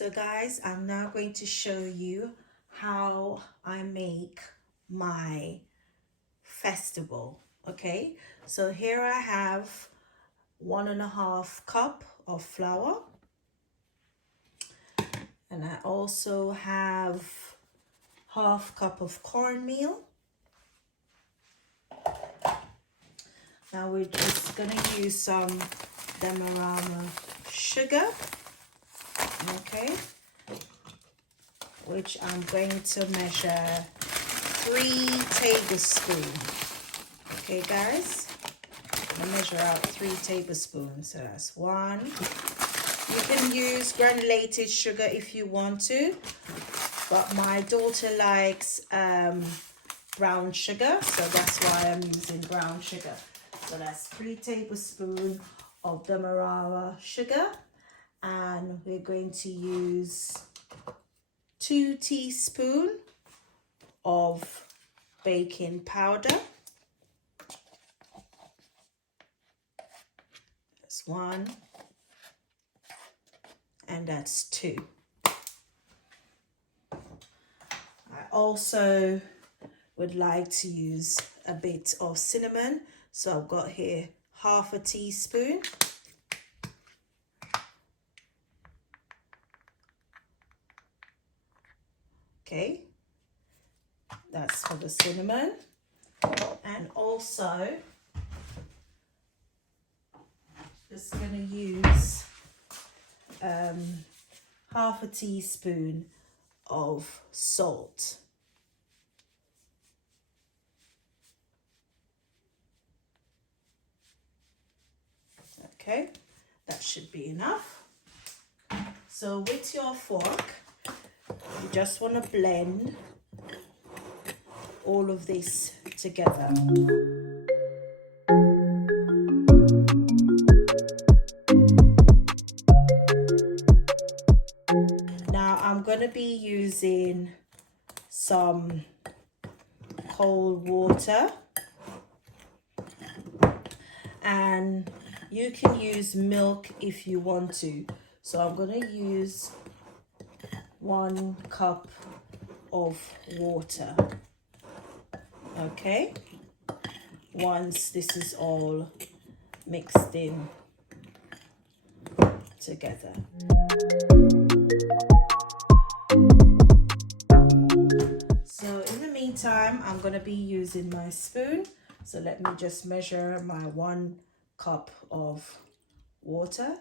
So guys, I'm now going to show you how I make my festival. Okay, so here I have 1.5 cup of flour, and I also have 1/2 cup of cornmeal. Now we're just gonna use some Demerara sugar, okay, which I'm going to measure 3 tablespoons. Okay guys, I measure out 3 tablespoons, so that's 1. You can use granulated sugar if you want to, but my daughter likes brown sugar, so that's why I'm using brown sugar. So that's 3 tablespoons of Demerara sugar, and we're going to use 2 teaspoons of baking powder. That's 1, and that's 2. I also would like to use a bit of cinnamon, so I've got here 1/2 teaspoon. Okay, that's for the cinnamon. And also just going to use 1/2 teaspoon of salt. Okay, that should be enough. So with your fork, you just want to blend all of this together. Now I'm going to be using some cold water, and you can use milk if you want to. So I'm going to use 1 cup of water. Okay, once this is all mixed in together. So in the meantime, I'm going to be using my spoon. So let me just measure my 1 cup of water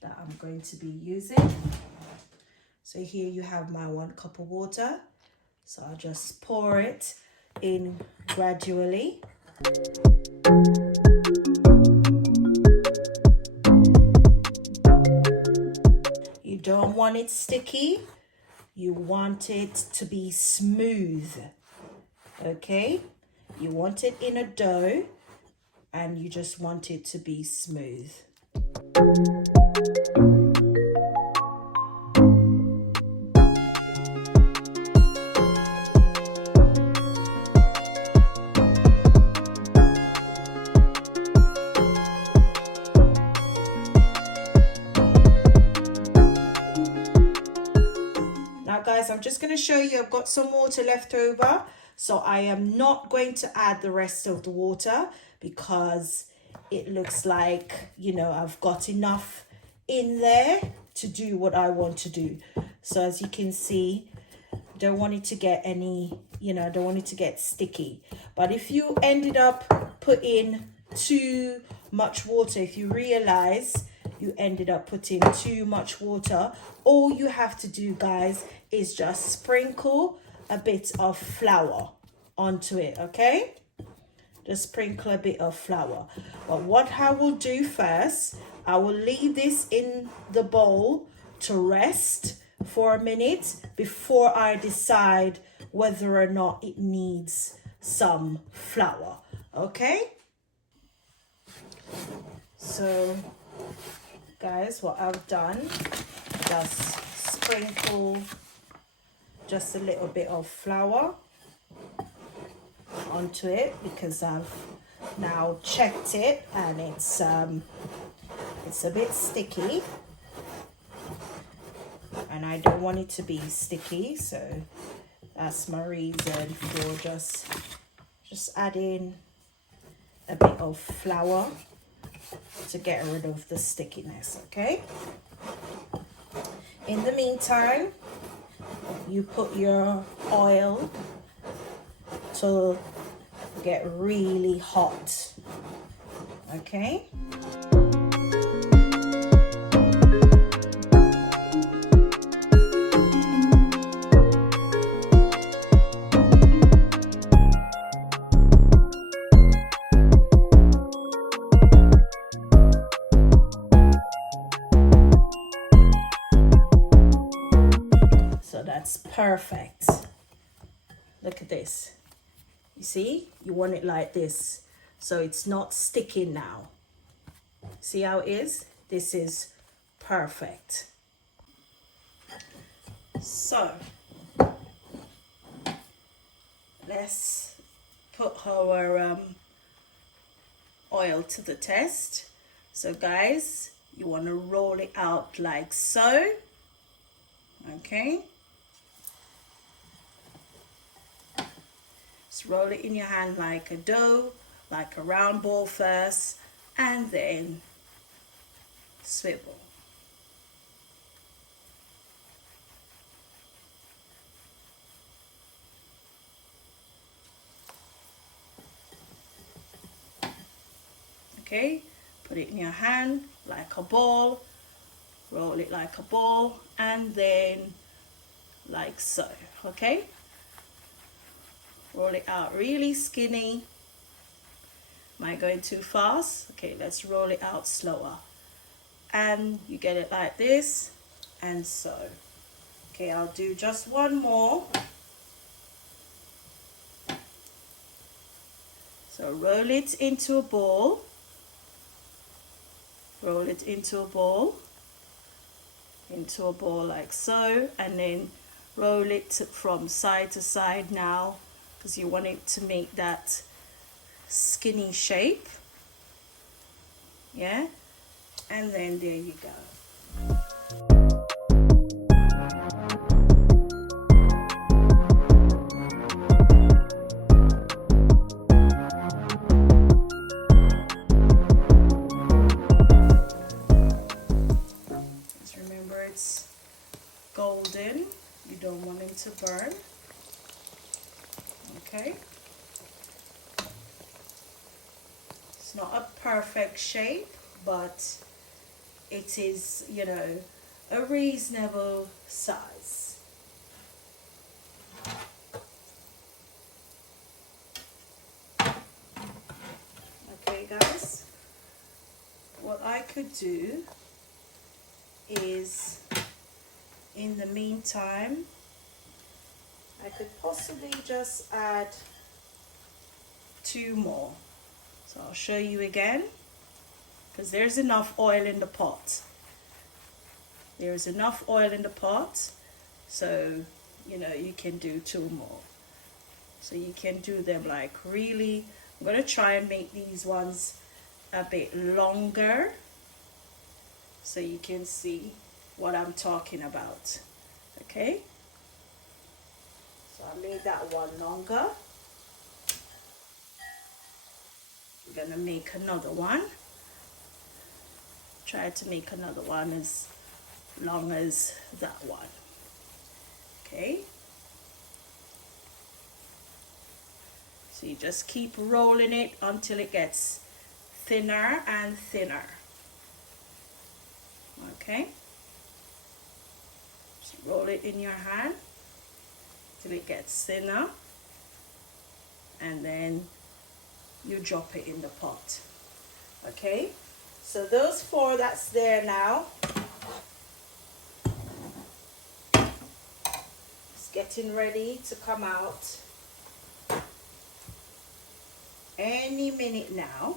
that I'm going to be using. So here you have my 1 cup of water. So I'll just pour it in gradually. You don't want it sticky. You want it to be smooth. Okay? You want it in a dough, and you just want it to be smooth. Now guys, I'm just going to show you, I've got some water left over, so I am not going to add the rest of the water because it looks like, you know, I've got enough in there to do what I want to do. So as you can see, don't want it to get any, you know, don't want it to get sticky. But if you ended up putting too much water, if you realize you ended up putting too much water, all you have to do, guys, is just sprinkle a bit of flour onto it. Okay, just sprinkle a bit of flour. But what I will do first, I will leave this in the bowl to rest for a minute before I decide whether or not it needs some flour. Okay, so guys, what I've done, just sprinkle just a little bit of flour onto it because I've now checked it and it's a bit sticky. and I don't want it to be sticky, so that's my reason for just adding a bit of flour to get rid of the stickiness. Okay, in the meantime, you put your oil to get really hot. Okay, so that's perfect. Look at this. You see, you want it like this, so it's not sticking now. See how it is? This is perfect. So let's put our oil to the test. So guys, you want to roll it out like so. Okay, just roll it in your hand like a dough, like a round ball first, and then swivel. Okay, put it in your hand like a ball, roll it like a ball, and then like so. Okay, roll it out really skinny. Am I going too fast? Okay, let's roll it out slower, and you get it like this, and so. Okay, I'll do just one more. So roll it into a ball, roll it into a ball like so, and then roll it from side to side now, because you want it to make that skinny shape. Yeah, and then there you go. Just remember, it's golden, you don't want it to burn. Okay, it's not a perfect shape, but it is, you know, a reasonable size. Okay guys, what I could do is, in the meantime, I could possibly just add 2 more. So I'll show you again, because there's enough oil in the pot. There's enough oil in the pot, so you know you can do 2 more. So you can do them like really. I'm going to try and make these ones a bit longer so you can see what I'm talking about. Okay, so I made that one longer. We're gonna make another one. Try to make another one as long as that one. Okay, so you just keep rolling it until it gets thinner and thinner. Okay, just roll it in your hand till it gets thinner, and then you drop it in the pot. Okay, so those 4 that's there now, it's getting ready to come out any minute now.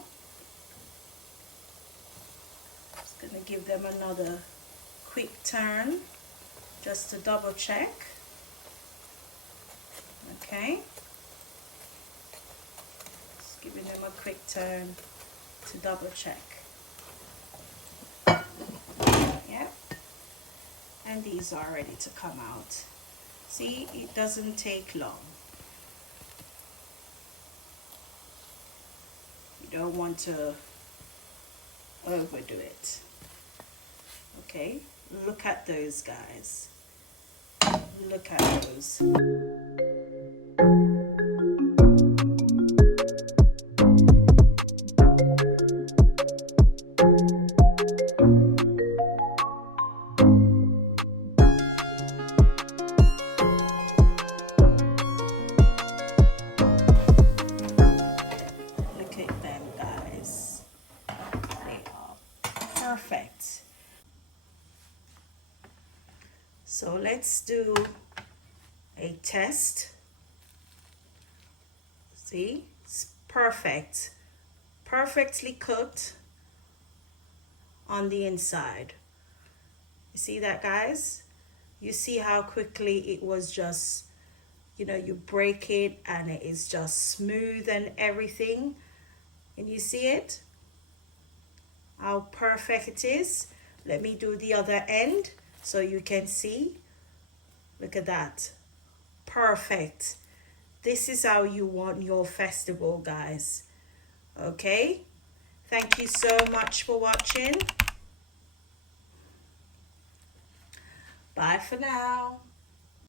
Just gonna give them another quick turn just to double check. Okay, just giving them a quick turn to double check. Yeah, and these are ready to come out. See, it doesn't take long. You don't want to overdo it. Okay, look at those, guys. Look at those. Look at them, guys. They are perfect. So let's do a test. See, it's perfect, perfectly cooked on the inside. You see that, guys? You see how quickly it was just, you know, you break it and it is just smooth and everything. And you see it? How perfect it is. Let me do the other end so you can see. Look at that. Perfect. This is how you want your festival, guys. Okay? Thank you so much for watching. Bye for now.